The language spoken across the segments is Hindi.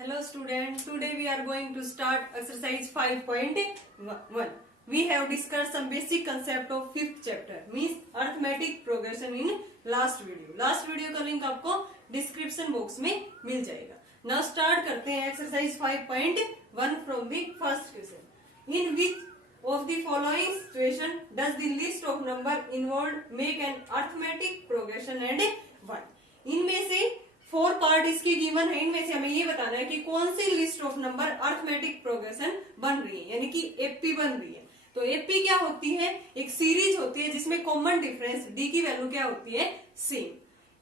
Hello student, today we are going to start exercise 5.1. We have discussed some basic concept of 5th chapter, means arithmetic progression in last video. Last video का लिंक आपको डिस्क्रिप्शन बॉक्स में मिल जाएगा. Now start करते हैं exercise 5.1 from the first question. In which of the following situation does the list of number involved make an arithmetic progression and 1? इनमें से 4 पार्ट इसकी गिवन है. इनमें से हमें ये बताना है कि कौन सी list of number arithmetic progression बन रही है, यानी कि एपी बन रही है. तो एपी क्या होती है? एक सीरीज होती है जिसमें कॉमन डिफरेंस डी की वैल्यू क्या होती है? सेम.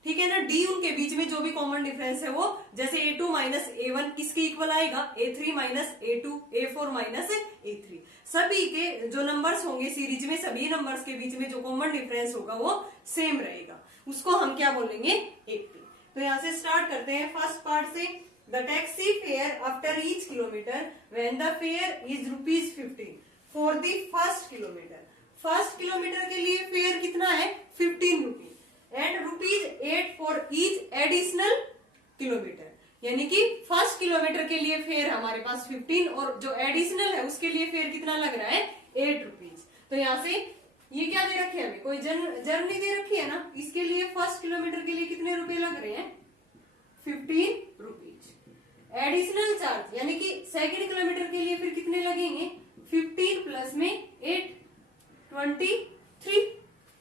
ठीक है ना. डी उनके बीच में जो भी कॉमन डिफरेंस है वो, जैसे a2 माइनस a1 किसके इक्वल आएगा? a3 minus a2, a4 minus a3. सभी के जो नंबर्स होंगे सीरीज में, सभी नंबर्स के बीच में जो कॉमन डिफरेंस होगा वो सेम रहेगा. उसको हम क्या बोलेंगे? एपी. तो यहाँ से स्टार्ट करते हैं फर्स्ट पार्ट से. The taxi fare after each kilometre when the fair is ₹15 for the first kilometre. First kilometre के लिए फेयर कितना है? 15 rupees and ₹8 for each additional kilometre. यानी कि फर्स्ट किलोमीटर के लिए फेयर हमारे पास 15 और जो एडिशनल है उसके लिए फेयर कितना लग रहा है? 8 रुपीज. तो यहाँ से ये क्या दे रखे हैं? हमें कोई जर्नी दे रखी है ना. इसके लिए फर्स्ट किलोमीटर के लिए कितने रुपए लग रहे हैं? 15 रुपीज. एडिशनल चार्ज यानी कि सेकंड किलोमीटर के लिए फिर कितने लगेंगे? 15 प्लस में 8, 23,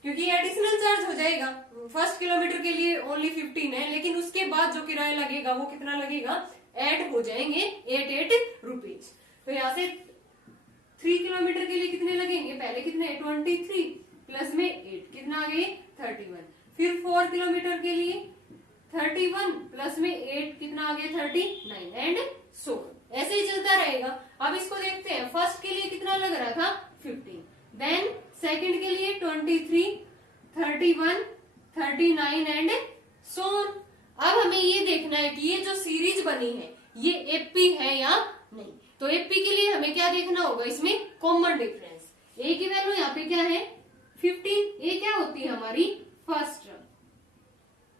क्योंकि एडिशनल चार्ज हो जाएगा. फर्स्ट किलोमीटर के लिए ओनली 15 है, लेकिन उसके बाद जो किराया लगेगा वो कितना लगेगा? ऐड हो जाएंगे 8 रुपीज. तो यहाँ से 3 किलोमीटर के लिए कितने लगेंगे? पहले कितने? 23 प्लस में 8 कितना आ गए? 31. फिर 4 किलोमीटर के लिए 31 प्लस में 8 कितना आ गया? 39 एंड सो ऐसे ही चलता रहेगा. अब इसको देखते हैं. फर्स्ट के लिए कितना लग रहा था? 15. देन सेकंड के लिए 23, 31, 39 एंड सो ऑन. अब हमें ये देखना है कि ये जो सीरीज बनी है ये एपी है या नहीं. तो एपी के लिए हमें क्या देखना होगा? इसमें कॉमन डिफरेंस. ए की वैल्यू यहाँ पे क्या है? 15. ए क्या होती है? हमारी फर्स्ट टर्म.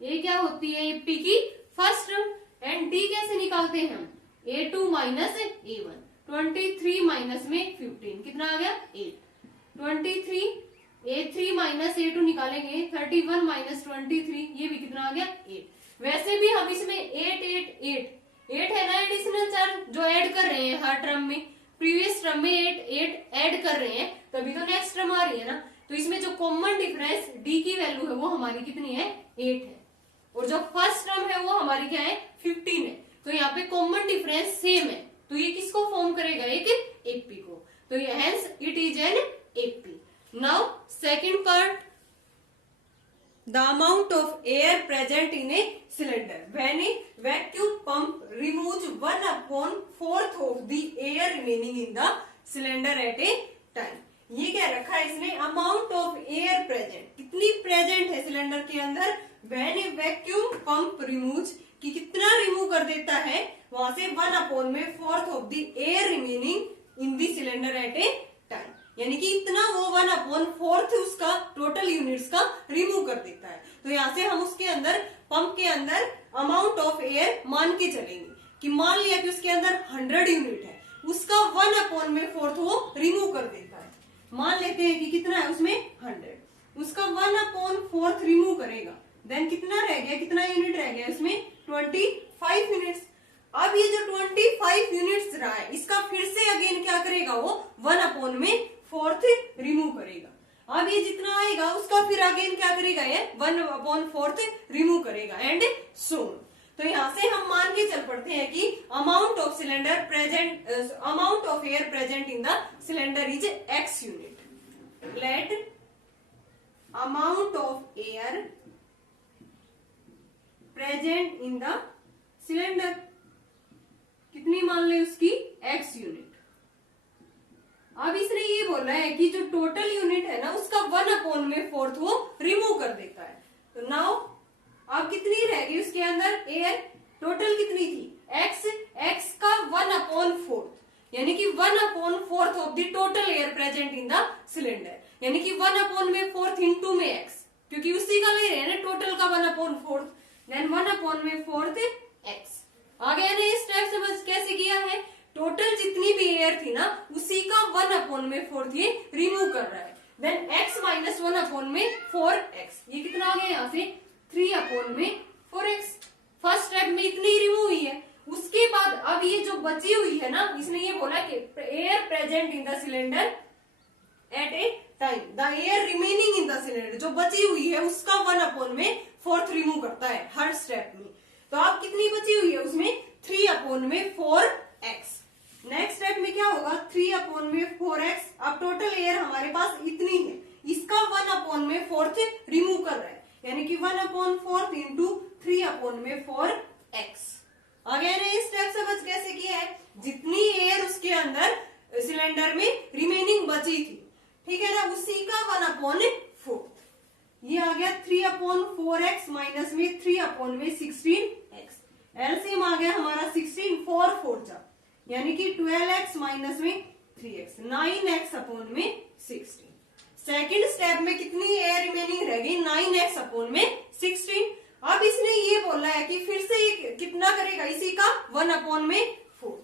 ए क्या होती है? एपी की फर्स्ट टर्म. एंड डी कैसे निकालते हैं हम? a2 minus a1. 23 माइनस में 15 कितना आ गया? 8. 23 a3 माइनस a2 निकालेंगे. 31 माइनस 23 ये भी कितना आ गया? 8. वैसे भी हम इसमें 8 है ना एडिशनल चार्ज जो ऐड कर रहे हैं हर टर्म में. प्रीवियस टर्म में 8 ऐड कर रहे हैं तभी तो नेक्स्ट टर्म आ रही है ना. तो इसमें जो कॉमन डिफरेंस डी की वैल्यू है वो हमारी कितनी है? 8 है. और जो फर्स्ट टर्म है वो हमारी क्या है? 15 है. तो यहाँ पे कॉमन डिफरेंस सेम है. तो ये किसको फॉर्म करेगा? एक एपी को. तो ये hence it is an AP. Now second part. The amount of air present in a cylinder when a vacuum pump removes 1/4 of the air remaining in the cylinder at a time. ये क्या रखा है इसने? Amount of air present. कितनी प्रेजेंट है सिलेंडर के अंदर? when a vacuum pump removes, कि कितना रिमूव कर देता है वहां से 1/4 of the air remaining in the cylinder at a time. यानी कि इतना वो 1/4 उसका टोटल यूनिट्स का रिमूव कर देता है. तो यहाँ से हम उसके अंदर पंप के अंदर अमाउंट ऑफ एयर मान के चलेंगे कि मान लिया कि उसके अंदर 100 यूनिट है, उसका 1/4 वो रिमूव कर देता है. मान लेते हैं कि कितना है उसमें? 100. उसका 1/4 रिमूव करेगा. देन कितना रह गया? कितना यूनिट रह गया उसमें? 25 यूनिट्स. अब ये जो 25 यूनिट्स रहा है इसका फिर से अगेन क्या करेगा? वो 1/4 रिमूव करेगा. अब ये जितना आएगा उसका फिर अगेन क्या करेगा? ये 1/4 रिमूव करेगा एंड सो. तो यहाँ से हम मान के चल पड़ते हैं कि amount of cylinder present, amount of air present in the cylinder is x unit. Let amount of air present in the cylinder कितनी मान ले? उसकी x यूनिट. अब इसने ये बोला है कि जो टोटल यूनिट है ना उसका 1/4 वो रिमूव कर देता है. तो नाउ अब कितनी रहेगी उसके अंदर एयर? टोटल कितनी थी? x का 1/4 यानी कि 1/4 of the total air present in the cylinder. यानी कि 1/4 इंटू में x, क्योंकि उसी का ले रहे हैं ना टोटल का 1/4. Then 1/4 x. आ गया ना? इस टाइप से बस माइनस 1/4x, ये कितना आ गया यहाँ से 3/4x। फर्स्ट स्टेप में इतनी ही रिमूव हुई है। उसके बाद अब ये जो बची हुई है ना, इसने ये बोला कि air present in the cylinder eight A time, the air remaining in the cylinder, जो बची हुई है उसका 1/4 रिमूव करता है हर स्टेप में। तो अब कितनी बची हुई है उसमें 3/4x। नेक्स्ट स्टेप में क्या होगा 3/4x। अब टोटल एयर हमारे पास इतनी है, इसका 1/4 रिमूव कर रहा है, यानी कि 1/4 इंटू 3/4x। आ गया ना, इस स्टेप से बच कैसे किया है, जितनी एयर उसके अंदर सिलेंडर में रिमेनिंग बची थी, ठीक है ना, उसी का 1/4। ये आ गया 3/4x माइनस में 3/16x। एलसीएम आ गया हमारा 16, 4 4 जा, यानी कि 12x माइनस में 3x, 9x/16। सेकेंड स्टेप में कितनी एयर रिमेनिंग रहेगी 9x/16। अब इसने ये बोला है कि फिर से ये कितना करेगा, इसी का 1/4।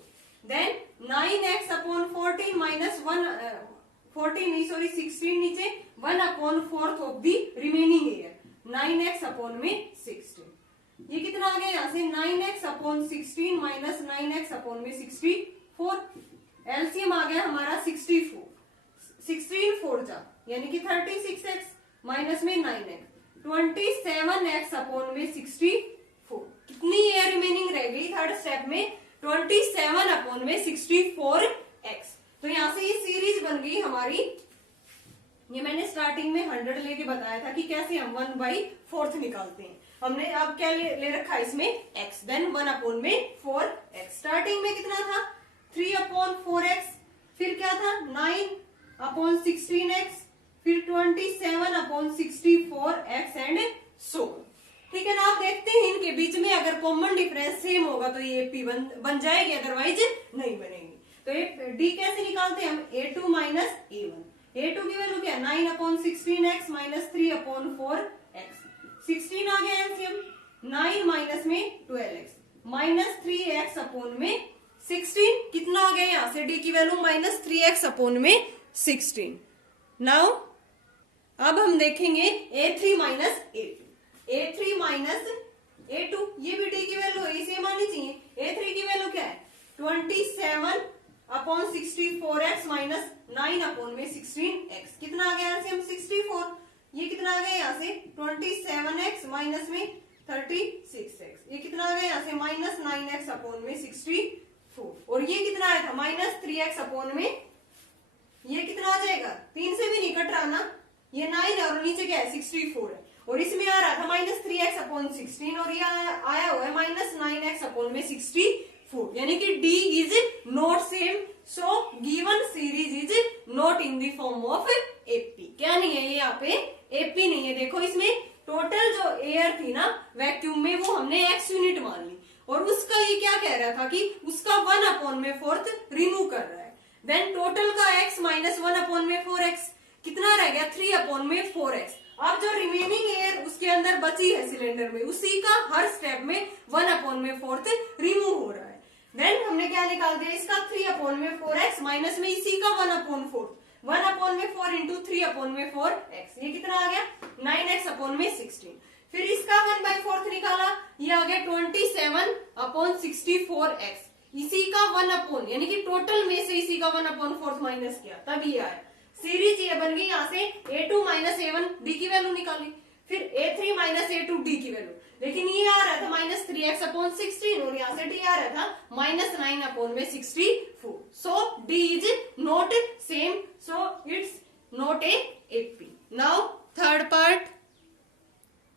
देन 9x/14 माइनस 16 नीचे 1/4 of the remaining air, 9x/16। ये कितना आ गया यहाँ से 9x/16 माइनस 9x/64। एलसीएम आ गया हमारा 64, 16 4 जा, यानी कि 36x माइनस में 9x, 27x/64। कितनी एयर रिमेनिंग रह गई थर्ड स्टेप में 27/64x। तो यहाँ से ये सीरीज बन गई हमारी। ये मैंने स्टार्टिंग में 100 लेके बताया था कि कैसे हम 1/4 निकालते हैं। हमने अब क्या ले रखा है इसमें x, देन 1/4x। स्टार्टिंग में कितना था 3/4x, फिर क्या था 9/16x, फिर 27/64x एंड सो। ठीक है ना, आप देखते हैं इनके बीच में अगर कॉमन डिफरेंस सेम होगा तो ये एपी बन जाएगी, अदरवाइज नहीं बनेगी। तो ये डी कैसे निकालते हैं हम, a2 माइनस a1। a2 की वैल्यू क्या है 9/16x माइनस 3/4x। 16 आ गया एलसीएम, 9 माइनस में 12x माइनस 3x/16। कितना आ गया यहाँ से डी की वैल्यू माइनस 3x/16। नाउ अब हम देखेंगे a3 minus a2। a3 minus a2, ये भी डी की वैल्यू है, इसे माननी चाहिए। a3 की वैल्यू क्या है 27/64x माइनस 9/16x। कितना आ गया यहाँ से हम 64। ये कितना आ गया यहाँ से 27x माइनस में 36x। ये कितना आ गया यहाँ से माइनस 9x/64। और ये कितना आया था माइनस 3x/, ये कितना आ जाएगा 3 से भी नहीं कट रहा ना, ये 9 है और नीचे क्या है 64 है, और इसमें आ रहा था माइनस 3x/16 और ये आया हुआ है माइनस 9x/64, यानी कि D is not same. So given series is not in the form of AP. क्या नहीं है ये यहाँ पे एपी नहीं है। देखो इसमें टोटल जो एयर थी ना वैक्यूम में वो हमने x यूनिट मान ली, और उसका ये क्या कह रहा था कि उसका 1/4 रिमूव कर रहा है। देन टोटल का x माइनस 1/4x कितना रह गया 3/4x। अब जो रिमेनिंग एयर उसके अंदर बची है सिलेंडर में, उसी का हर स्टेप में 1/4 रिमूव हो रहा है। देन हमने क्या निकाल दिया इसका 3/4x माइनस में इसी का 1/4, 1/4 इंटू 3/4x। ये कितना आ गया 9x/16। फिर इसका 1/4 निकाला, ये आ गया 27/64x। इसी का 1/, यानी कि टोटल में से इसी का 1/4 माइनस किया, तब ये आया। सीरीज ये बन गई। यहाँ से a2 माइनस a1 डी की वैल्यू निकाली, फिर a3 माइनस a2 डी की वैल्यू, लेकिन ये आ रहा था माइनस 3x/16 और यहाँ से डी आ रहा था minus 9/64। So D is not same, so it's not a AP. Now third part,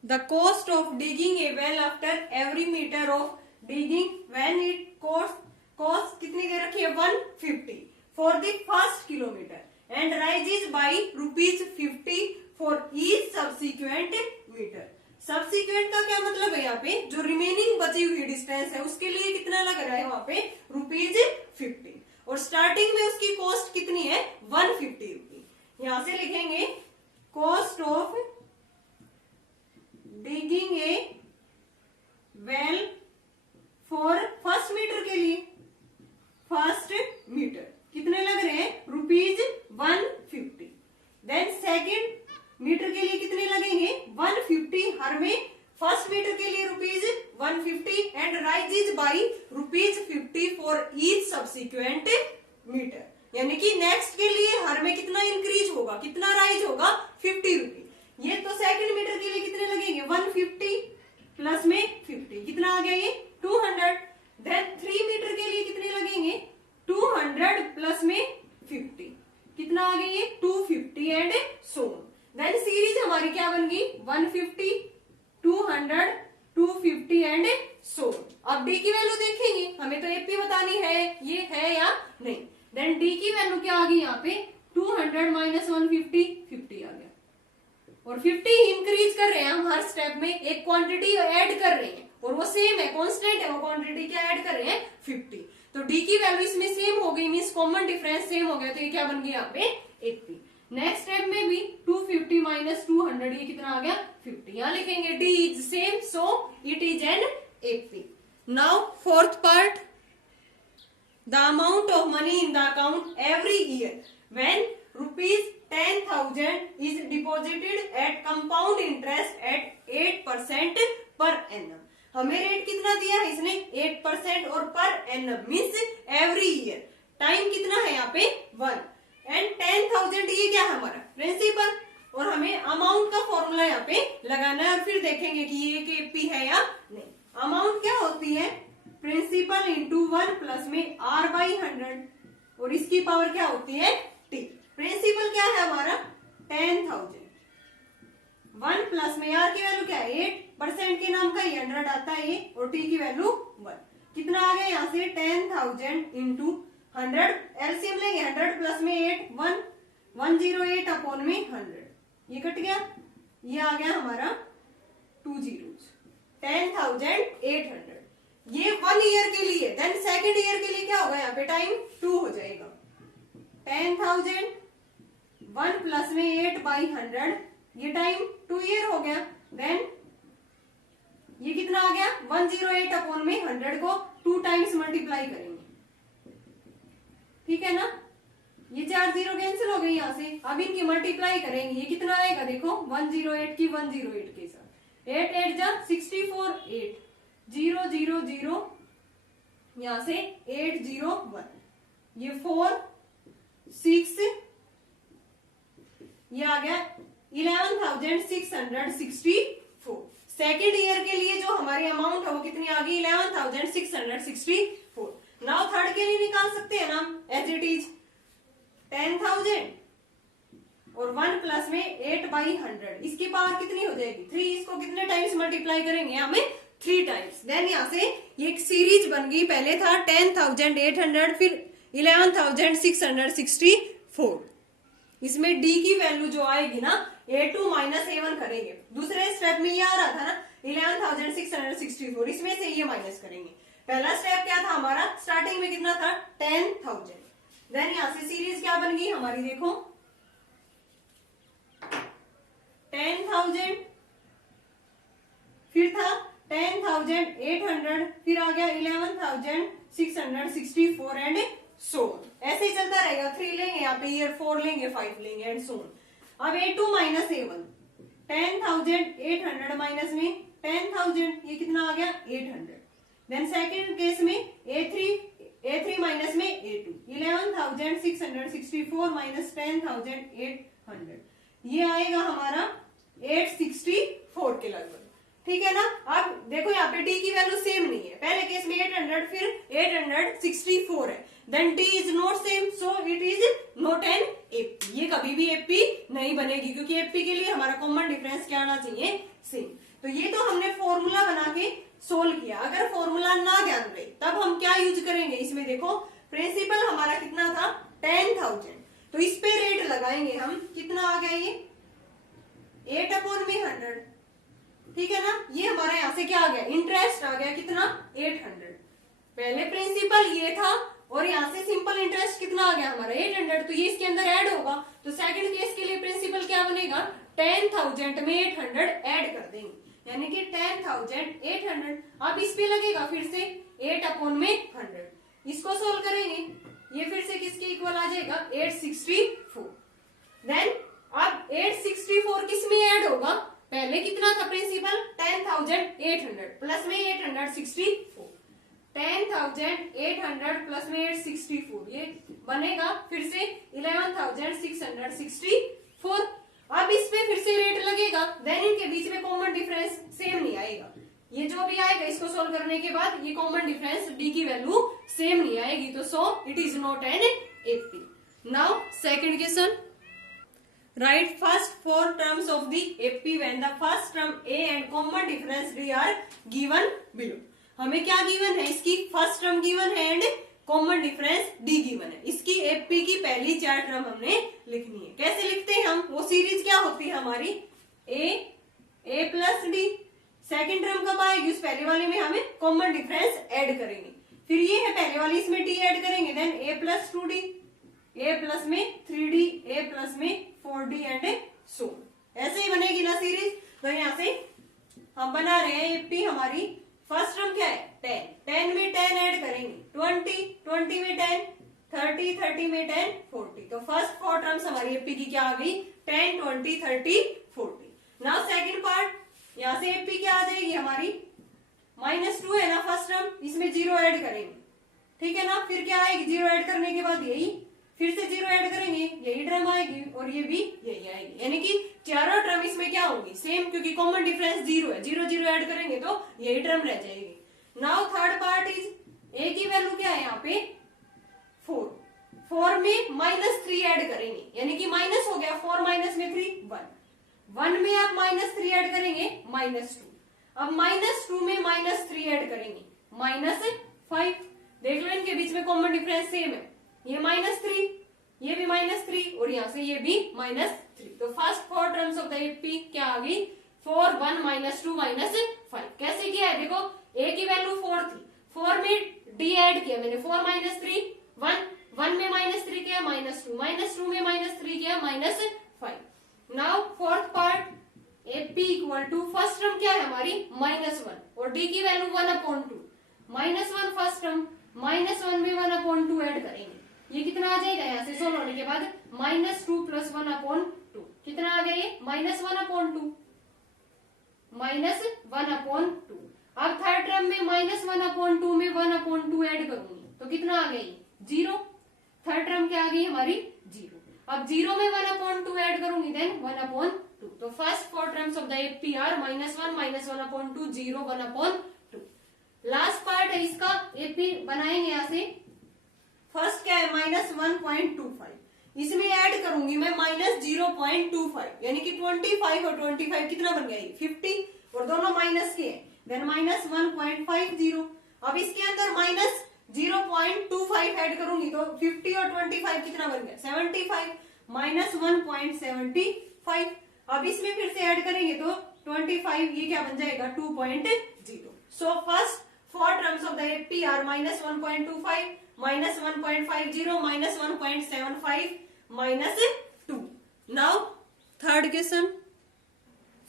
the cost of digging a well after every metre of digging when it cost कितनी दे रखी है 150 for the first kilometre and rises by ₹50 for each subsequent metre. Subsequent का क्या मतलब है, यहाँ पे जो रिमेनिंग बची हुई डिस्टेंस है उसके लिए कितना लग रहा है वहां पे ₹50, और स्टार्टिंग में उसकी कॉस्ट कितनी है 150 रुपी। यहां से लिखेंगे cost of digging a well for first metre के लिए, फर्स्ट मीटर कितने लग रहे हैं ₹150। Then second and rises by ₹50 for each subsequent meter। यानी कि नेक्स्ट के लिए हर में कितना इंक्रीज होगा, कितना राइज होगा, 50 रुपीज। ये तो सेकंड मीटर के लिए कितने लगेंगे, 150 प्लस में 50 कितना आ गया, ये 200। देन 3 मीटर के लिए कितने लगेंगे, 200 प्लस में 50 कितना आ गया, ये 250 and so on. Then series हमारी क्या बन गई, 150 200 250 एंड सो ऑन। अब डी की वैल्यू देखेंगे, हमें तो एपी बतानी है ये है या नहीं। देन डी की वैल्यू क्या आ गई यहाँ पे, 200 माइनस 150 50 आ गया, और 50 इंक्रीज कर रहे हैं हम हर स्टेप में, एक क्वांटिटी ऐड कर रहे हैं और वो सेम है, कांस्टेंट है, वो क्वांटिटी क्या ऐड कर रहे हैं, 50। तो डी की वैल्यू इसमें सेम हो गई, मींस कॉमन डिफरेंस सेम हो गया, तो ये क्या बन गया यहाँ पे 80। नेक्स्ट स्टेप में भी 250 माइनस 200 ये कितना आ गया, 50। यहाँ लिखेंगे D is same, so it is an AP. Now fourth part, the amount of money in the account every year when ₹10,000 is deposited at compound interest at 8% per annum। हमें रेट कितना दिया है इसने, 8% और पर annum means every year. Time कितना है यहाँ पे 1 एंड 10,000 ये क्या है हमारा प्रिंसिपल, और हमें अमाउंट का फॉर्मूला यहाँ पे लगाना है और फिर देखेंगे कि ये एपी है या नहीं। अमाउंट क्या होती है, प्रिंसिपल इंटू 1 प्लस में r बाई 100 और इसकी पावर क्या होती है t। प्रिंसिपल क्या है हमारा 10,000, 1 प्लस में r की वैल्यू क्या है 8% के नाम का 100 आता है ये, और t की वैल्यू 1 कितना आ गया यहाँ से 10,000 इंटू 100, एलसीएम लेंगे 100 प्लस में 8 108 अपॉन में 100, ये कट गया, ये आ गया हमारा 2 zeros 10,800। ये 1 ईयर के लिए। देन सेकंड ईयर के लिए क्या होगा यहाँ पे टाइम 2 हो जाएगा, 10,000 1 प्लस में 8 बाई 100 ये टाइम 2 ईयर हो गया। देन ये कितना आ गया 108 अपॉन में 100 को 2 टाइम्स मल्टीप्लाई करेंगे, ठीक है ना, ये 4 जीरो कैंसिल हो गई यहाँ से। अब इनकी मल्टीप्लाई करेंगे, ये कितना आएगा देखो 108 की 108 के साथ 8 8 जा 64 8 0 0 0 यहां से 8 0 1 ये 4 6 ये आ गया 11,664। सेकेंड ईयर के लिए जो हमारी अमाउंट है वो कितनी आ गई 11,664। नाउ थर्ड के लिए निकाल सकते हैं ना, एज इट इज 10,000 और 1 प्लस में 8 बाई 100 इसकी पावर कितनी हो जाएगी 3, इसको कितने टाइम्स मल्टीप्लाई करेंगे हमें 3 टाइम्स। देन यहाँ से ये एक सीरीज बन गई, पहले था 10,800 फिर 11,664। इसमें डी की वैल्यू जो आएगी ना A2 माइनस A1 करेंगे, दूसरे स्टेप में ये आ रहा था ना 11,664, इसमें से ये माइनस करेंगे। पहला स्टेप क्या था हमारा, स्टार्टिंग में कितना था 10,000। देन यहाँ से सीरीज क्या बन गई हमारी देखो 10,000 फिर था 10,800 फिर आ गया 11,664 एंड सो ऐसे ही चलता रहेगा। 3 लेंगे यहाँ पे ईयर, 4 लेंगे, 5 लेंगे एंड सो। अब A2 माइनस A1 10,800 माइनस में 10,000 ये कितना आ गया 800। देन सेकेंड केस में A3 माइनस में A2 11,664 माइनस 10,800 ये आएगा हमारा 864 के लगभग, ठीक है ना। अब देखो यहाँ पे डी की वैल्यू सेम नहीं है, पहले केस में 800 फिर 864 है, then T is not same so it is not an AP. ये कभी भी एपी नहीं बनेगी क्योंकि एपी के लिए हमारा कॉमन डिफरेंस क्या आना चाहिए सेम। तो ये तो हमने फॉर्मूला बना के सोल्व किया। अगर फॉर्मूला ना ज्ञान रहे तब हम क्या यूज करेंगे, इसमें देखो प्रिंसिपल हमारा कितना था 10,000, तो इस पे रेट लगाएंगे हम, कितना आ गया ये 8 अपॉन में 100, ठीक है ना। ये हमारा यहाँ से क्या आ गया इंटरेस्ट आ गया कितना 800। पहले प्रिंसिपल ये था और यहाँ से सिंपल इंटरेस्ट कितना आ गया हमारा 800, तो ये इसके अंदर ऐड होगा। तो सेकंड केस के लिए प्रिंसिपल क्या बनेगा 10,000 में 800 ऐड कर देंगे, यानी कि 10,800। अब इस पे लगेगा फिर से 8 अपॉन में 100, इसको सोल्व करेंगे, ये फिर से किसके इक्वल आ जाएगा 864। देन अब 864 किस में ऐड होगा, पहले कितना था प्रिंसिपल 10,800 प्लस में 864, 10,800 प्लस में 864 ये बनेगा फिर से 11,664। अब इस पे फिर से रेट लगेगा, देन इनके बीच में कॉमन डिफरेंस सेम नहीं आएगा। ये जो भी आएगा इसको सोल्व करने के बाद ये कॉमन डिफरेंस डी की वैल्यू सेम नहीं आएगी, तो सो it is not an AP. Now second question, write first four terms of the AP when the first term A and common difference D are given below। हमें क्या गिवन है, इसकी फर्स्ट टर्म गिवन है and common difference D given है। इसकी एपी की पहली 4 टर्म हमने लिखनी है। कैसे लिखते हैं हम, वो सीरीज क्या होती है हमारी ए प्लस डी। सेकेंड टर्म कब आएगी, उस पहले वाले में हमें कॉमन डिफरेंस ऐड करेंगे, फिर ये है पहले वाली, इसमें डी ऐड करेंगे, देन ए प्लस 2d, ए प्लस में 3d, ए प्लस में 4d एंड सो। ऐसे ही बनेगी ना सीरीज। तो यहाँ से हम बना रहे हैं एपी हमारी फर्स्ट टर्म क्या है 10, 10 में 10 ऐड करेंगे 20, 20 में 10, 30, 30 में 10, 40। तो फर्स्ट 4 टर्म्स हमारी एपी की क्या आ गई 10, 20, 30, 40। नाउ सेकंड पार्ट, यहाँ से एपी क्या आ जाएगी हमारी -2 है ना फर्स्ट टर्म, इसमें 0 ऐड करेंगे, ठीक है ना। फिर क्या आएगी 0 ऐड करने के बाद यही, फिर से 0 ऐड करेंगे, यही टर्म आएगी और ये भी यही आएगी, यानी कि चारों टर्म इसमें क्या होंगी सेम, क्योंकि कॉमन डिफरेंस 0 है, 0 0 ऐड करेंगे तो यही टर्म रह जाएगी। Now third part is a की वैल्यू क्या है यहाँ पे 4, 4 में -3 ऐड करेंगे, यानी कि माइनस हो गया 4 माइनस में 3 1, 1 में आप -3 ऐड करेंगे -2, अब -2 में -3 ऐड करेंगे -5। देख लो इनके बीच में कॉमन डिफरेंस सेम है, ये -3, ये भी -3 और यहाँ से ये भी -3। तो first 4 terms of the AP क्या आ गई 4, 1, -2, -5। कैसे किया है देखो, ए की वैल्यू 4 थी, 4 में डी ऐड किया मैंने 4 -3 1, 1 में -3 किया -2, -2 में -3 किया -5। Now fourth part AP equal to first term क्या है हमारी -1 और डी की वैल्यू 1/2, -1 फर्स्ट टर्म, -1 में 1/2 ऐड करेंगे, ये कितना आ जाएगा यहाँ से सोल्व होने के बाद -2 + 1/2 कितना आ गया ये -1/2, -1/2। अब थर्ड टर्म में -1/2 में 1/2 ऐड करूंगी तो कितना आ गया ये 0। थर्ड टर्म क्या आ गई हमारी 0। अब 0 में 1/2 ऐड करूंगी देन 1/2। तो first 4 terms of the AP are -1, -1/2, 0, 1/2। Last part है इसका एपी बनाएंगे यहाँ से। फर्स्ट क्या है -1.25, इसमें ऐड करूंगी मैं -0.25, यानी कि 25 और 25 कितना बन गया ये 50 और दोनों माइनस के हैं, देन -1.50। अब इसके अंदर -0.25 ऐड करूंगी तो 50 और 25 कितना बन गया 75, -1.75। अब इसमें फिर से ऐड करेंगे तो 25, ये क्या बन जाएगा 2.0। So first 4 terms of the AP are -1.25, -1.50, -1.75, -2। Now third question,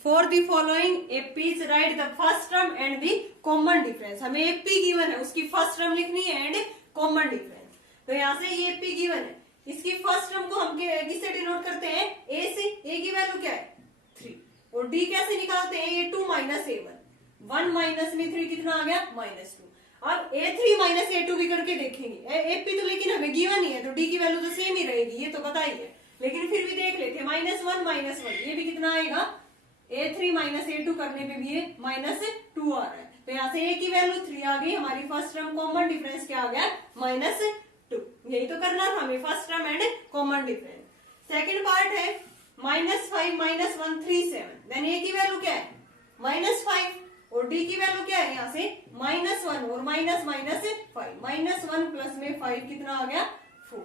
for the following APs write the first term and the common difference. हमें एपी गिवन है, उसकी फर्स्ट टर्म लिखनी है एंड कॉमन डिफरेंस। तो यहाँ से ये एपी गिवन है, इसकी फर्स्ट टर्म को हम किससे डिनोट करते हैं ए से। ए की वैल्यू क्या है 3 और डी कैसे निकालते हैं, ये 2 - a1, 1 माइनस में 3 कितना आ गया -2। अब a3 - a2 भी करके देखेंगे, एपी तो लेकिन हमें गिवन ही है तो डी की वैल्यू तो सेम ही रहेगी, ये तो पता ही है, लेकिन फिर भी देख लेते हैं -1 - 1 ये भी कितना आएगा, a3 - a2 करने पे भी ये -2 आ रहा है। तो यहाँ से a की वैल्यू 3 आ गई, हमारी फर्स्ट टर्म कॉमन डिफरेंस क्या आ गया -2। यही तो करना था हमें, first term and common difference. Second part है -5 - 1 3 7, देन a की वैल्यू क्या है -5 और d की वैल्यू क्या है यहाँ से -1 और माइनस -5, -1 प्लस में 5 कितना आ गया 4।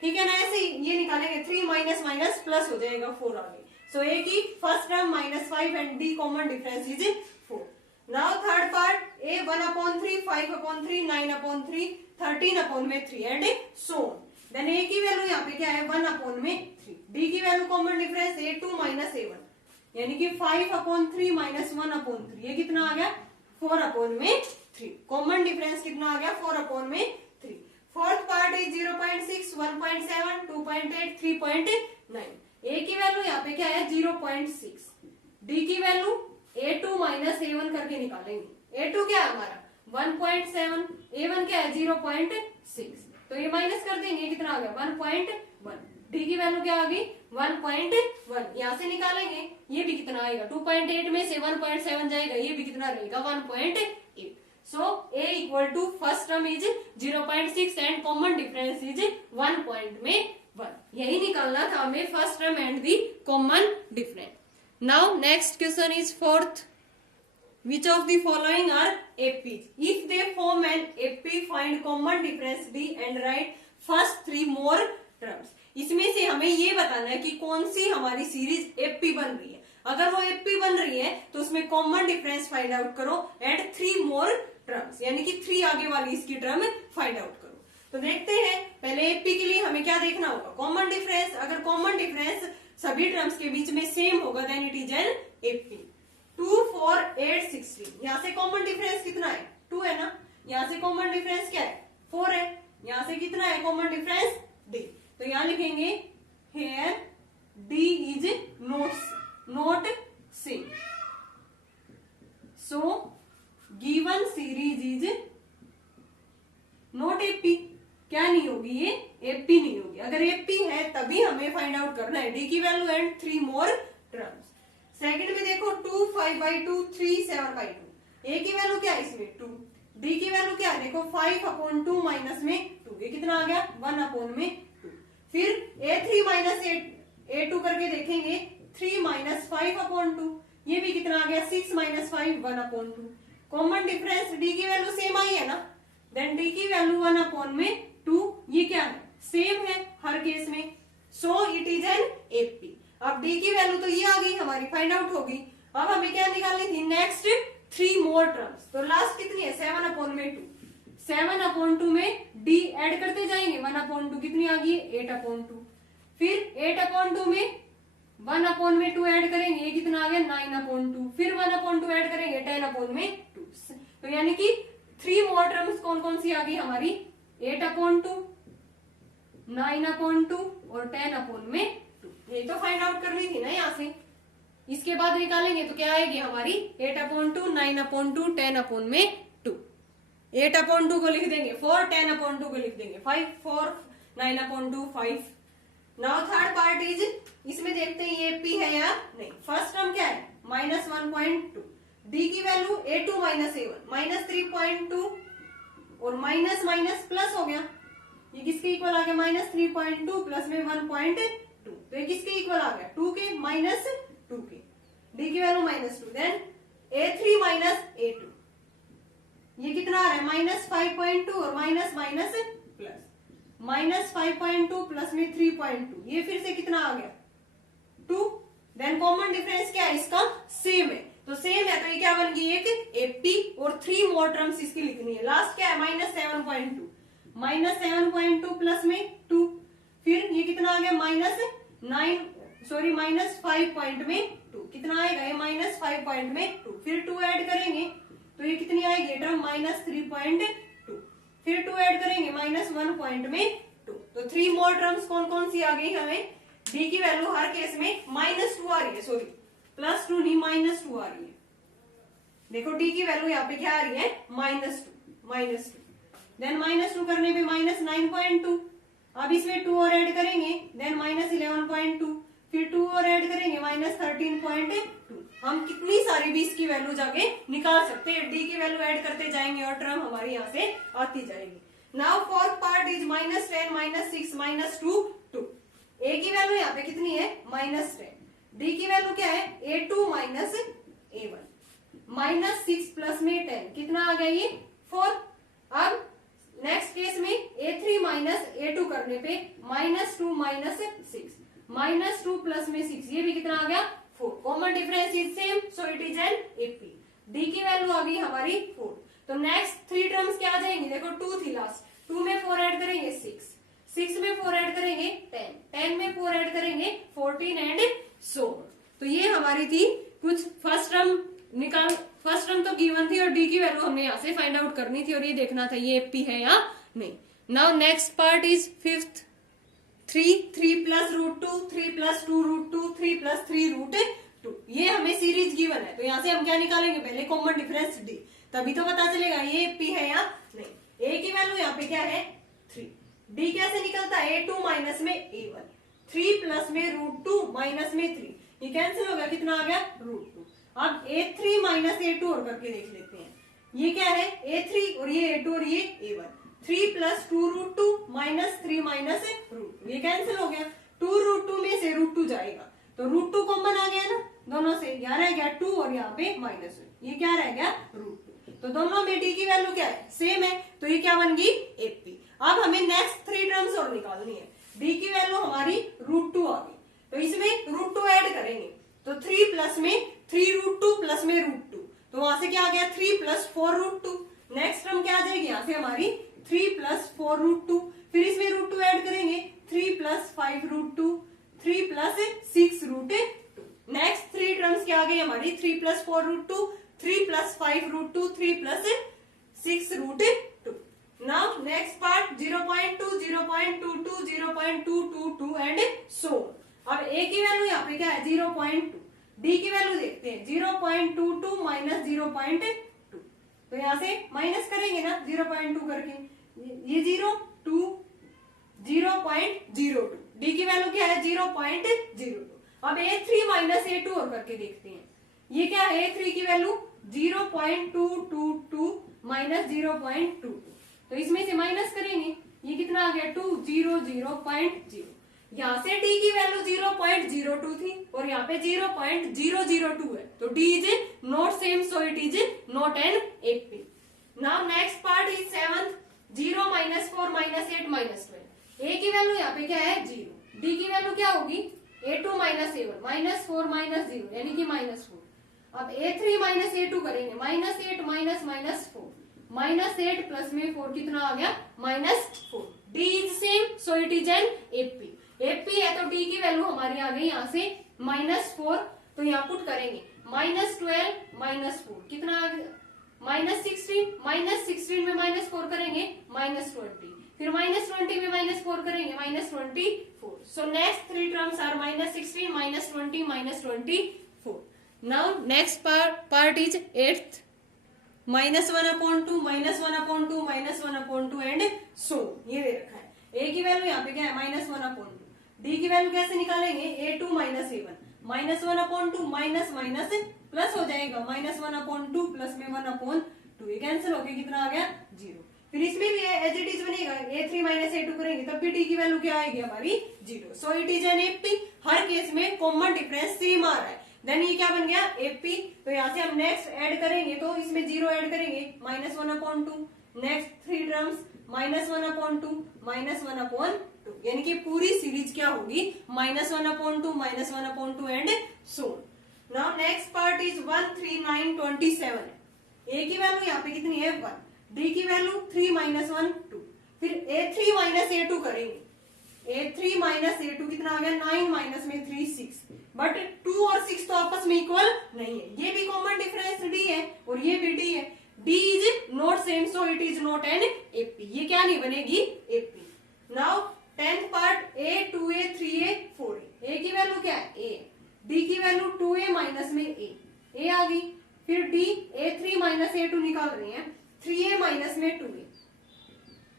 ठीक है ना, ऐसे ही ये निकालेंगे 3 माइनस माइनस प्लस हो जाएगा 4 आ गई। सो ए की first term -5 and d common difference is 4। Now third part a 1/3, 5/3, 9/3, 13/3 and so on. Then a की वैल्यू यहाँ पे क्या है 1/3, d की value common difference a2 - a1, यानी कि 5/3 - 1/3, ये कितना आ गया 4/3। कॉमन डिफरेंस कितना आ गया 4/3। फोर्थ पार्ट है 0.6, 1.7, 2.8, 3.9। ए की वैल्यू यहाँ पे क्या है 0.6, डी की वैल्यू a2 - a1 करके निकालेंगे। a2 क्या है हमारा 1.7, A1 क्या है 0.6, तो ये माइनस कर देंगे, कितना आ गया 1.1, डी की वैल्यू क्या आ गई 1.1, यहाँ से निकालेंगे ये भी कितना आएगा 2.8 में से 1.7 जाएगा, ये भी कितना रहेगा 1.8, so A equal to first term is 0.6 and common difference is 1 point में 1, यही निकालना था हमें first term and the common difference. Now next question is fourth, which of the following are APs? If they form an AP, find common difference D and write first 3 more terms. इसमें से हमें ये बताना है कि कौन सी हमारी सीरीज AP बन रही है। अगर वो AP बन रही है तो उसमें कॉमन डिफरेंस फाइंड आउट करो एंड 3 मोर टर्म्स, यानी कि 3 आगे वाली इसकी टर्म फाइंड आउट करो। तो देखते हैं पहले AP के लिए हमें क्या देखना होगा, कॉमन डिफरेंस। अगर कॉमन डिफरेंस सभी टर्म्स के बीच में सेम होगा then it is an AP। 2, 4, 8, 16, यहाँ से कॉमन डिफरेंस कितना है 2 है ना, यहाँ से कॉमन डिफरेंस क्या है 4 है, यहाँ से कितना है कॉमन डिफरेंस D, तो यहाँ लिखेंगे here D is not same, so given series is not AP, क्या नहीं होगी ये AP नहीं होगी। अगर AP है तभी हमें फाइंड आउट करना है D की value and 3 more terms. Second में देखो 2, 5/2, 3, 7/2, A की वैल्यू क्या है इसमें 2, D की वैल्यू क्या है देखो 5/2 माइनस में 2, ये कितना आ गया 1/2। फिर A3 माइनस A2 करके देखेंगे 3 माइनस 5/2, ये भी कितना आ गया 6 माइनस 5 1/2। कॉमन डिफरेंस D की वैल्यू सेम आई है ना, देन D की वैल्यू 1/2, ये क्या है सेम है हर केस में, सो इट इज एन AP। अब D की वैल्यू तो ये आ गई हमारी, फाइंड आउट होगी। अब हमें क्या निकालनी थी नेक्स्ट 3 मोर टर्म्स, तो लास्ट कितनी है 7/2, 7/2 में D ऐड करते जाएंगे 1/2 कितनी आ गई 8/2, फिर 8/2 में 1/2 ऐड करेंगे, ये कितना आ गया 9/2, फिर 1/2 ऐड करेंगे 10/2, तो यानी कि 3 मोर टर्म्स कौन कौन सी आ गई हमारी 8/2, 9/2 और 10/2, ये तो फाइंड आउट करनी थी ना यहाँ से। इसके बाद निकालेंगे तो क्या आएगी हमारी 8/2, 9/2, 10/2, 8/2 को लिख देंगे 4, 10/2 को लिख देंगे 5, 4, 9/2, 5। नाउ थर्ड पार्ट इज, इसमें देखते हैं ये AP है या नहीं। फर्स्ट टर्म क्या है -1.2, D की वैल्यू A2 माइनस A1 -3.2 और माइनस माइनस प्लस हो गया, ये किसके इक्वल आ गया -3.2 प्लस में 1.2, तो ये किसके इक्वल आ गया 2 के -2 के, D की value -2, then A3 minus A2, ये कितना आ रहा है -5.2 और माइनस माइनस प्लस, -5.2 प्लस में 3.2, ये फिर से कितना आ गया 2, देन कॉमन डिफरेंस क्या है इसका सेम है, तो सेम है तो ये क्या बन गई एक AP और 3 मोर टर्म्स इसकी लिखनी है। लास्ट क्या है -7.2, -7.2 प्लस में 2, फिर ये कितना आ गया -5.2, कितना आएगा ये -5.2, फिर 2 ऐड करेंगे तो ये कितनी आएगी टर्म -3.2, फिर 2 ऐड करेंगे -1.2, तो 3 मोर टर्म्स कौन कौन सी आ गई हमें, D की वैल्यू हर केस में -2 आ रही है, सॉरी +2 नहीं -2 आ रही है। देखो D की वैल्यू यहाँ पे क्या आ रही है -2, देन -2 करने पे -9.2, अब इसमें 2 और ऐड करेंगे देन -11.2, फिर 2 और ऐड करेंगे -13.2। हम कितनी सारी भी इसकी वैल्यू जाके निकाल सकते हैं, D की वैल्यू ऐड करते जाएंगे और टर्म हमारी यहाँ से आती जाएगी। Now fourth part is -10, -6, -2, 2। A की वैल्यू यहाँ पे कितनी है -10, D की वैल्यू क्या है A2 माइनस A1, -6 प्लस में 10 कितना आ गया ये 4। अब नेक्स्ट केस में A3 माइनस A2 करने पे -2 -6, -2 प्लस में 6, ये भी कितना आ गया 4। Common difference is same so it is an AP। D की वैल्यू आ गई हमारी 4, तो नेक्स्ट 3 टर्म्स क्या आ जाएंगी, देखो 2 थी लास्ट, 2 में 4 ऐड करेंगे 6 में 4 ऐड करेंगे 10 में 4 ऐड करेंगे 14 एंड सो। तो ये हमारी थी कुछ फर्स्ट टर्म तो गिवन थी और D की वैल्यू हमने यहाँ से फाइंड आउट करनी थी और ये देखना था ये AP है या नहीं। Now next part is fifth, 3 plus √2, 3 plus 2 √2, 3 plus 3 √2। ये हमें सीरीज गिवन है तो यहाँ से हम क्या निकालेंगे, पहले कॉमन डिफरेंस D, तभी तो पता चलेगा ये एपी है या नहीं। ए की वैल्यू यहाँ पे क्या है 3। डी कैसे निकलता है A2 माइनस में A1, 3 प्लस में √2 माइनस में 3, ये कैंसिल हो गया, कितना आ गया √2। अब A3 माइनस A2 और करके देख लेते हैं, ये क्या है A3 और ये A2 और ये A1, 3 प्लस 2 √2 माइनस 3 माइनस √2, ये कैंसिल हो गया। 2 √2 में से √2 जाएगा तो √2 कॉमन आ गया ना दोनों से, यहाँ रह गया 2 और यहाँ पे माइनस, ये क्या रह गया √2। तो दोनों में डी की वैल्यू क्या है सेम है, तो ये क्या बन गई एपी। अब हमें नेक्स्ट 3 टर्म्स और निकालनी है। डी की वैल्यू हमारी √2 आ गई, तो इसमें √2 ऐड करेंगे तो 3 प्लस में 3 √2 प्लस में √2, तो वहां से क्या आ गया 3 प्लस 4 √2। नेक्स्ट टर्म क्या आ जाएगी यहाँ से हमारी 3 प्लस 4 √2, फिर इसमें √2 ऐड करेंगे 3 प्लस 5 √2, 3 प्लस 6 √2। नेक्स्ट 3 टर्म्स क्या आ गई हमारी 3 plus 4 √2, 3 plus 5 √2, 3 plus 6 √2। Now next part 0.2, 0.22, 0.222 and so on। अब a की वैल्यू यहाँ पे क्या है 0.2, d की वैल्यू देखते हैं 0.22 माइनस 0.2, तो यहाँ से माइनस करेंगे ना 0.2 करके, ये 0.2, 0.02, d की वैल्यू क्या है 0.02। अब A3 माइनस A2 और करके देखते हैं, ये क्या है A3 की वैल्यू 0.222 माइनस 0.22, तो इसमें से माइनस करेंगे, ये कितना आ गया 2, 0, 0.0। यहाँ से d की वैल्यू 0.02 थी और यहाँ पे 0.002 है, तो d is not same, so it is not an AP. Now next part is 7th, 0 minus 4 minus 8 minus 12। a की वैल्यू यहाँ पे क्या है 0, d की वैल्यू क्या होगी A2 minus A1, minus 4 minus 0 यानी कि माइनस 4। अब A3 माइनस A2 करेंगे, minus 8 minus minus 4, minus 8 plus में 4 कितना आ गया -4। D is same, so it is an AP. AP है तो D की वैल्यू हमारी आ गई यहाँ से -4, तो यहाँ पुट करेंगे -12 -4 कितना आ गया -16, -16 में -4 करेंगे -20, फिर -20 में -4 करेंगे -24। So next 3 terms are -16, -20, -24। Now next part is 8th, -1/2, -1/2, -1/2 and so, ये दे रखा है। a की वैल्यू यहाँ पे क्या है -1/2, d की वैल्यू कैसे निकालेंगे A2 minus A1, -1/2 minus minus plus हो जाएगा, -1/2 प्लस में 1/2, ये कैंसिल होके कितना आ गया 0। फिर इसमें भी एज इट इज बनेगा, A3 माइनस A2 करेंगे तब भी d की वैल्यू क्या आएगी हमारी 0, सो it is an AP. Her case में कॉमन डिफरेंस सेम आ रहा है, देन ये क्या बन गया एपी। तो यहाँ से हम नेक्स्ट ऐड करेंगे तो इसमें 0 ऐड करेंगे -1/2, नेक्स्ट 3 टर्म्स -1/2 -1/2, यानी कि पूरी सीरीज क्या होगी -1/2 -1/2 and so. Now next part is 1, 3, 9, 27। a की वैल्यू यहाँ पे कितनी है 1, d की वैल्यू 3 - 1 2, फिर A3 माइनस A2 करेंगे, A3 माइनस A2 कितना आ गया 9 माइनस में 3 6, बट 2 और 6 तो आपस में इक्वल नहीं है, ये भी कॉमन डिफरेंस d है और ये भी d है, d is not same, so it is not an AP, ये क्या नहीं बनेगी AP. Now 10th part A 2A 3A 4A। a की वैल्यू क्या है a, d की वैल्यू 2A माइनस में a आ गई, फिर d A3 माइनस A2 निकाल रहे हैं 3A माइनस में 2A,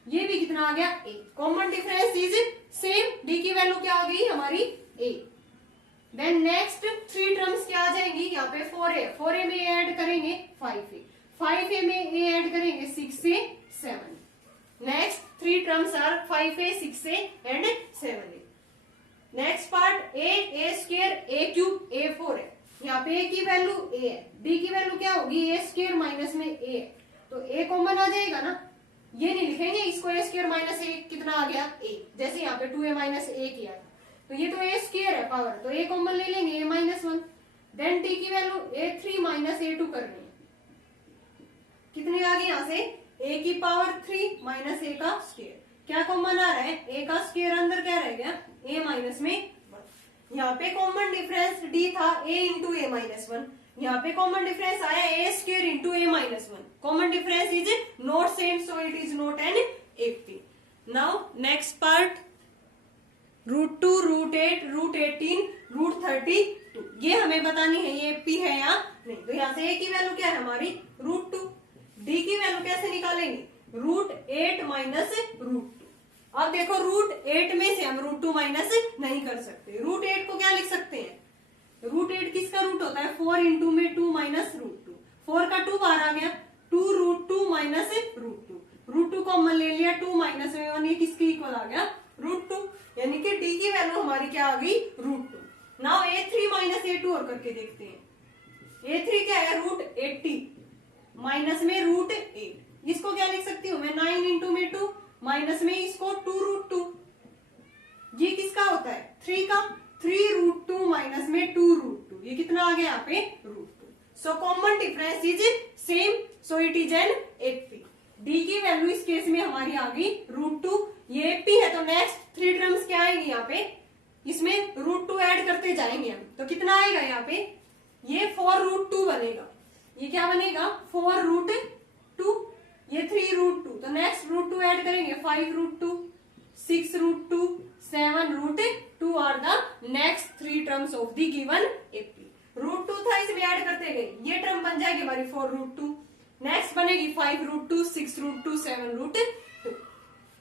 ये भी कितना आ गया a, common difference is same, d की वैल्यू क्या आ गई हमारी a। देन नेक्स्ट 3 टर्म्स क्या आ जाएंगी यहाँ पे 4A में ऐड करेंगे 5A में a ऐड करेंगे 6A 7। Next 3 terms are 5A 6A and 7A। Next part a square a cube a4 है, यहाँ पे a की वैल्यू a है, d की वैल्यू क्या होगी a स्क्वायर माइनस में a है, तो a कॉमन आ जाएगा ना, ये नहीं लिखेंगे इसको a स्क्वायर माइनस a कितना आ गया a, जैसे यहाँ पे 2A माइनस a किया था, तो ये तो a स्क्वायर है पावर, तो a कॉमन ले लेंगे a माइनस 1। देन d की वैल्यू A3 माइनस A2 करनी है, कितनी आ गई यहाँ से a की पावर 3 माइनस a का स्क्वायर, क्या कॉमन आ रहा है a का स्क्वायर, अंदर क्या रह गया a माइनस में 1। यहाँ पे कॉमन डिफरेंस d था a इंटू a माइनस 1, यहाँ पे कॉमन डिफरेंस आया a square into a minus 1, common difference is not same, so it is not an AP. Now next part √2 √8 √18 √32, ये हमें बतानी है ये एपी है या नहीं। तो यहाँ से a की वैल्यू क्या है हमारी √2, डी की वैल्यू कैसे निकालेंगे, √8 माइनस √2। अब देखो √8 में से हम √2 माइनस नहीं कर सकते। √8 को क्या लिख सकते हैं, √8 किसका रूट होता है, 4 इंटू में 2 माइनस √2, 4 का 2 बाहर आ गया, 2 √2 माइनस √2, √2 कॉमन ले लिया, 2 माइनस में 1, ये किसके इक्वल आ गया, √2। यानी कि डी की वैल्यू हमारी क्या आ गई, √2। नाउ a3 माइनस a2 और करके देखते हैं। a3 क्या है, √80 माइनस में √8, इसको क्या लिख सकती हूँ मैं, 9 इंटू में 2 माइनस में इसको 2 √2, ये किसका होता है, 3 का, 3 √2 माइनस में 2 √2, ये कितना आ गया यहाँ पे, √2। So common difference is same, so it is an AP. D की वैल्यू इस केस में हमारी आ गई √2, ये एपी है, तो नेक्स्ट 3 टर्म्स क्या आएगी यहाँ पे, इसमें √2 ऐड करते जाएंगे हम, तो कितना आएगा यहाँ पे, ये 4 √2 बनेगा, ये क्या बनेगा, 4 √2, ये 3 √2, तो नेक्स्ट √2 ऐड करेंगे, 5 √2, 6 √2, 7 √2 are the next 3 terms of the given AP. √2 था, इसमें ऐड करते गए, ये टर्म बन जाएगी हमारी 4 √2, नेक्स्ट बनेगी 5 √2, 6 √2, 7 √2।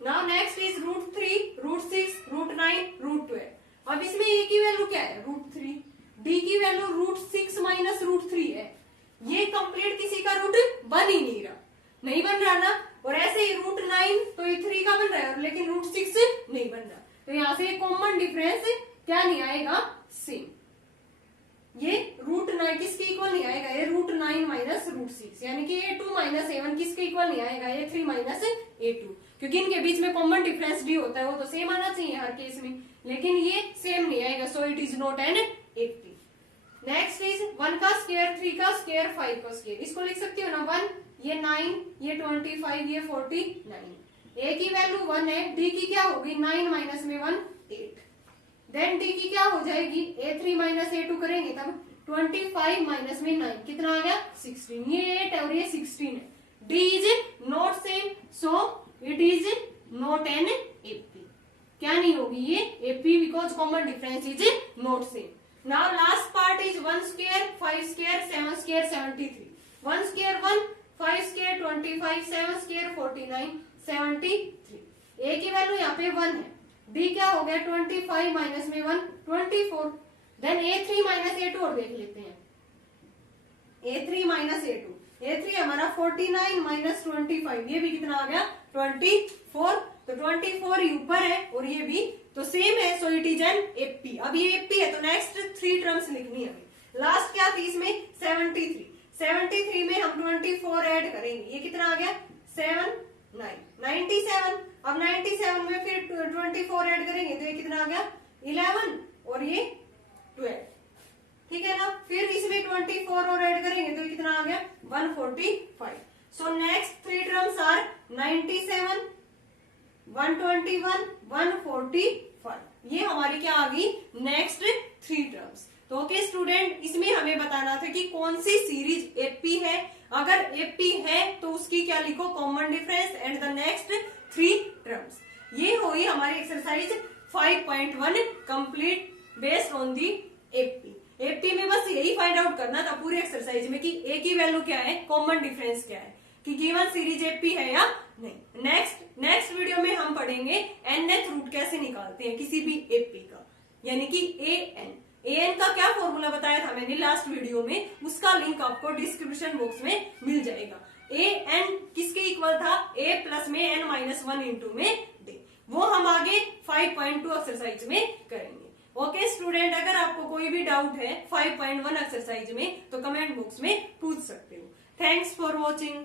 Now next is √3, √6, √9, √12। अब इसमें ए की वैल्यू क्या है, √3, डी की वैल्यू √6 माइनस √3 है, ये कंप्लीट किसी का रूट बन ही नहीं रहा, नहीं बन रहा ना, और ऐसे ही √9 तो ये 3 का बन रहा है, लेकिन √6 नहीं बन रहा, तो यहाँ से कॉमन डिफरेंस क्या नहीं आएगा, सेम, ये √9 किसके इक्वल नहीं आएगा, ये √9 माइनस √6, यानी कि a2 माइनस a1 किसके इक्वल नहीं आएगा, a3 माइनस a2, क्योंकि इनके बीच में कॉमन डिफरेंस डी होता है, वो तो सेम आना चाहिए हर केस में, लेकिन ये सेम नहीं आएगा, सो it is not an AP. Next is 1 का स्क्वायर, 3 का स्क्वायर, 5 का स्क्वायर, इसको लिख सकती हो ना 1, ये 9, ये 25, ये 49, ए की वैल्यू 1 है, डी की क्या होगी, 9 माइनस में 1 8, देन डी की क्या हो जाएगी, a3 माइनस a2 करेंगे तब 25 माइनस में 9 कितना आ गया, 16, ये 8 है और ये 16 है, D is not same, so it is not an AP, क्या नहीं होगी ये AP, because common difference is not same. Now last part is 1 square, 5 square, 7 square, 73. 1 square 1, 5 square 25, 7 square 49, 73. A की वैल्यू यहाँ पे 1 है, D क्या हो गया 25 माइनस में 1 24, देन A3 माइनस A2 और देख लेते हैं, A3 माइनस A2, A3 हमारा 49 माइनस 25, ये भी कितना आ गया 24, तो 24 ही ऊपर है और ये भी तो सेम है, सो इट इज एन एपी। अब ये एपी है तो नेक्स्ट 3 टर्म्स लिखनी है हमें। लास्ट क्या थी इसमें 73, 73 में हम 24 ऐड करेंगे, ये कितना आ गया 7 9 97, अब 97 में फिर 24 ऐड करेंगे तो ये कितना आ गया 11 और ये 12, ठीक है ना, फिर इसमें 24 और ऐड करेंगे तो ये कितना आ गया 145। सो नेक्स्ट 3 टर्म्स आर 97, 121, 145, ये हमारी क्या आ गई नेक्स्ट 3 टर्म्स। तो ओके स्टूडेंट, इसमें हमें बताना था कि कौन सी सीरीज एपी है, अगर एपी है तो उसकी क्या लिखो common difference and the next 3 terms. ये हुई हमारी exercise 5.1 complete based on the AP. AP में बस यही फाइंड आउट करना था पूरी एक्सरसाइज में कि ए की वैल्यू क्या है, कॉमन डिफरेंस क्या है, कि गिवन सीरीज एपी है या नहीं। नेक्स्ट वीडियो में हम पढ़ेंगे nth रूट कैसे निकालते हैं किसी भी एपी का, यानी कि an का क्या फॉर्मूला बताया था मैंने लास्ट वीडियो में, उसका लिंक आपको डिस्क्रिप्शन बॉक्स में मिल जाएगा। an किसके इक्वल था, a प्लस में n माइनस 1 इंटू में d, वो हम आगे 5.2 एक्सरसाइज में करेंगे। ओके स्टूडेंट, अगर आपको कोई भी डाउट है 5.1 एक्सरसाइज में तो कमेंट बॉक्स में पूछ सकते हो। Thanks for watching.